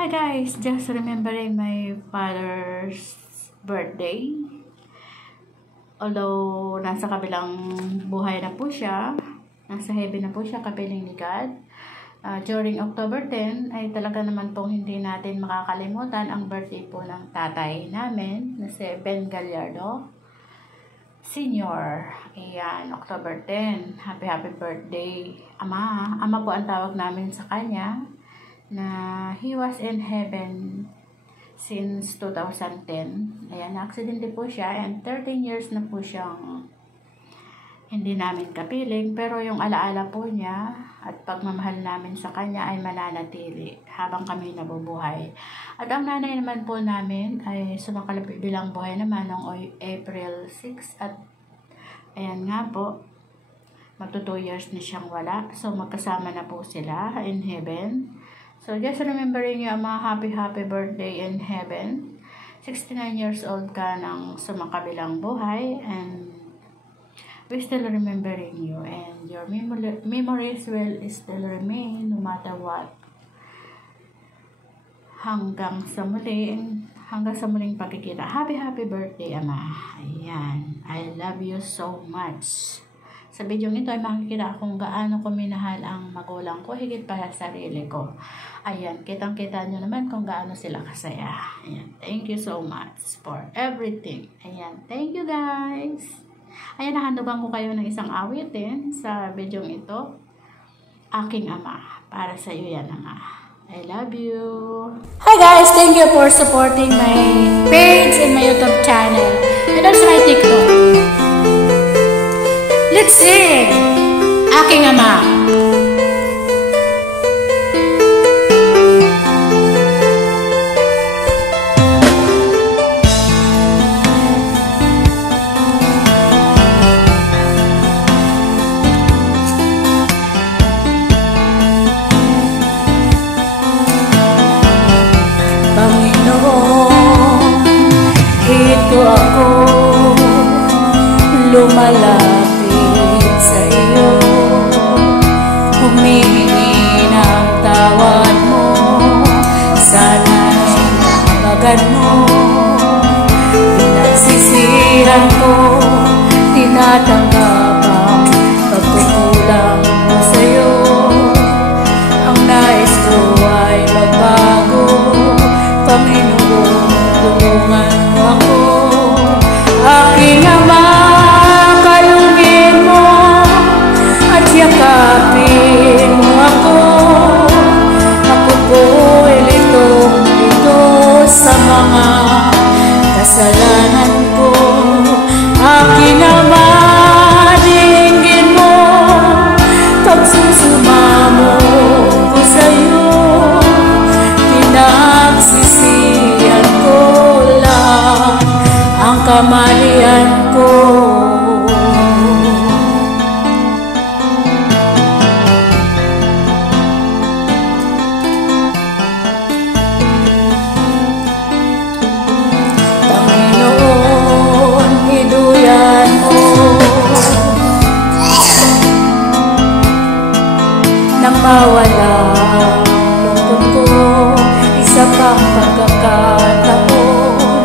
Hi guys, just remembering my father's birthday. Although nasa kabilang buhay na po siya, nasa heaven na po siya, kapiling ni God. During October 10 ay talaga naman pong hindi natin makakalimutan ang birthday po ng tatay namin na si Ben Gallardo Senior. Ayan, October 10. Happy birthday, Ama. Ama po ang tawag namin sa kanya, na he was in heaven since 2010. Ayan, na-aksidente po siya and 13 years na po siyang hindi namin kapiling, pero yung alaala po niya at pagmamahal namin sa kanya ay mananatili habang kami nabubuhay. At ang nanay naman po namin ay sumakabilang buhay naman noong April 6 at ayan nga po, magto 2 years na siyang wala. So magkasama na po sila in heaven. So just remembering you, Ama, happy birthday in heaven. 69 years old ka ng sumakabilang buhay, and we still remembering you, and your memories will still remain no matter what. Hanggang sa muling pagkikita. Happy birthday, Ama. Ayan. I love you so much. Sa video nito ay makikita kung gaano ko minahal ang magulang ko higit pa sa sarili ko. Ayan, kitang-kita nyo naman kung gaano sila kasaya. Ayan, thank you so much for everything. Ayan, thank you guys. Ayan, nahandugan ko kayo ng isang awitin sa video ito. Aking Ama. Para sa iyo yan, Ama. I love you. Hi guys, thank you for supporting my page and my YouTube channel. And also my TikTok. Let's sing! Aking Ama. Panginoon, ito ako lumalapit sa iyo, humihingi ng tawad mo, sana'y mabagan mo. Pinagsisihan ko, tinatanggap ang pagkukulang mo sa iyo. Ang nais ko ay magbago, Panginoon, tulungan mo ako. Aking Ama, kalungin mo at yakapin mo ako. Ako po'y litong-lito sa mga kasalanan ko. Aking Ama, dinggin mo pagsusumamo ko sa'yo. Pinagsisihan ko lang ang kamalian ko. Panginoon, iduyan mo nang mawala lungkot ko. Isa pang pagkakataon,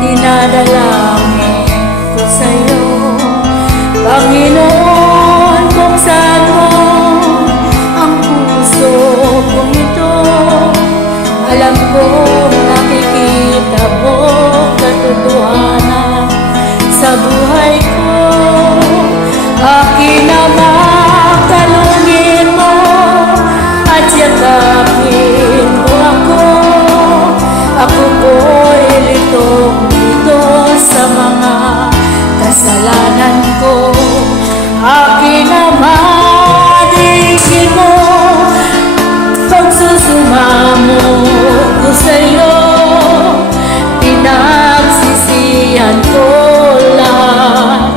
dinadalangin ko sa'yo. Panginoon, buksan mo ang puso kong ito. Alam ko, nakikita mo katotohanan sa buhay ko. Aking Ama, kalungin mo at yakapin mo ako. Ako po'y litong-lito sa mga kasalanan ko. Aking Ama, dinggin mo pagsusumamo ko sa'yo. Pinagsisihan ko lang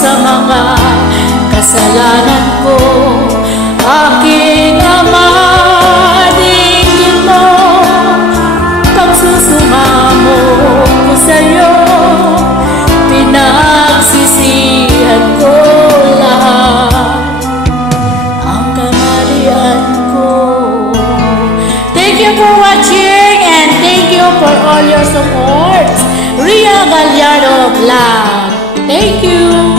sa mga kasalanan ko. Aking Ama, dinggin mo, pagsusumamo ko sa'yo, pinagsisihan ko lahat ang kamalian ko. Thank you for watching and thank you for all your support. Ria Gallardo Vlog. Thank you.